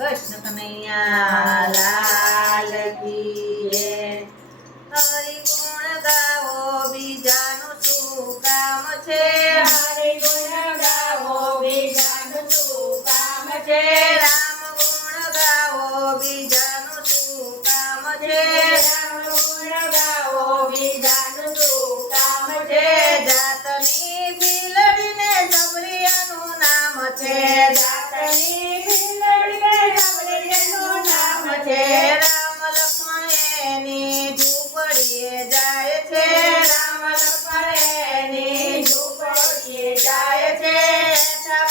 કૃષ્ણ કનૈયા લાલ કી જય. હરિ ગુણ ગાવો બીજાનું શું કામ છે? હરિ ગુણ ગાવો બીજાનું શું કામ છે? રામ ગુણ ગાવો બીજાનું શું કામ છે? રામ ગુણ ગાવો બીજાનું શું કામ છે? જાતની બિલડીને સબરિયાનું નામ છે. જાતની બિલડીને સબરિયાનું નામ છે. રામ લક્ષ્મણ એની ઝૂંપડીએ જાય છે. રામ લક્ષ્મણ એની ઝૂંપડીએ જાય છે. એઠા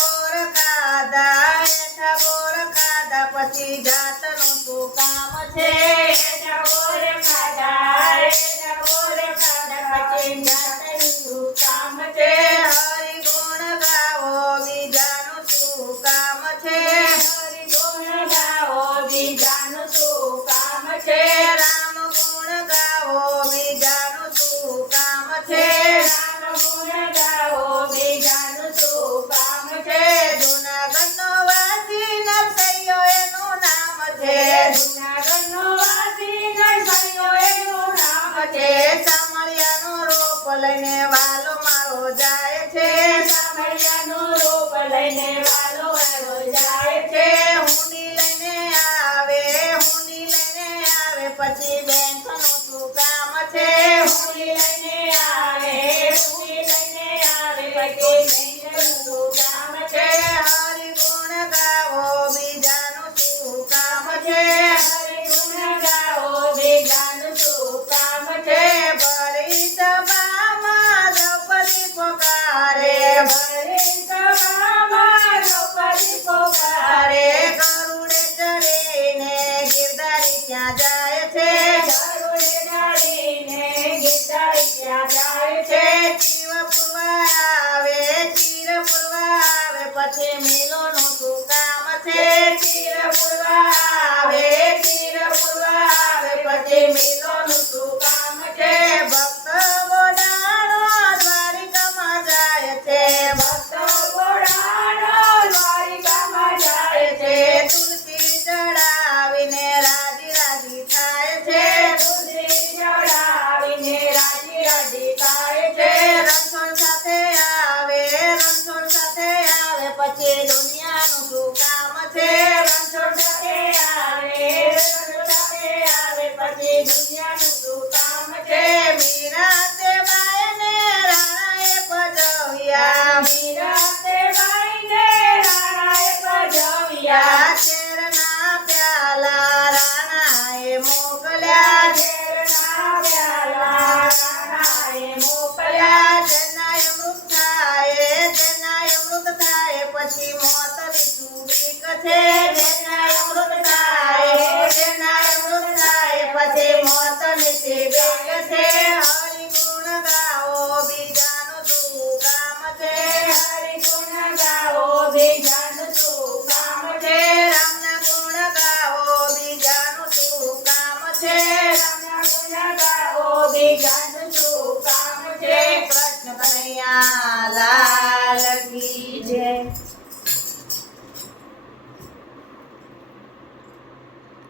બોર ખાધા પછી જાત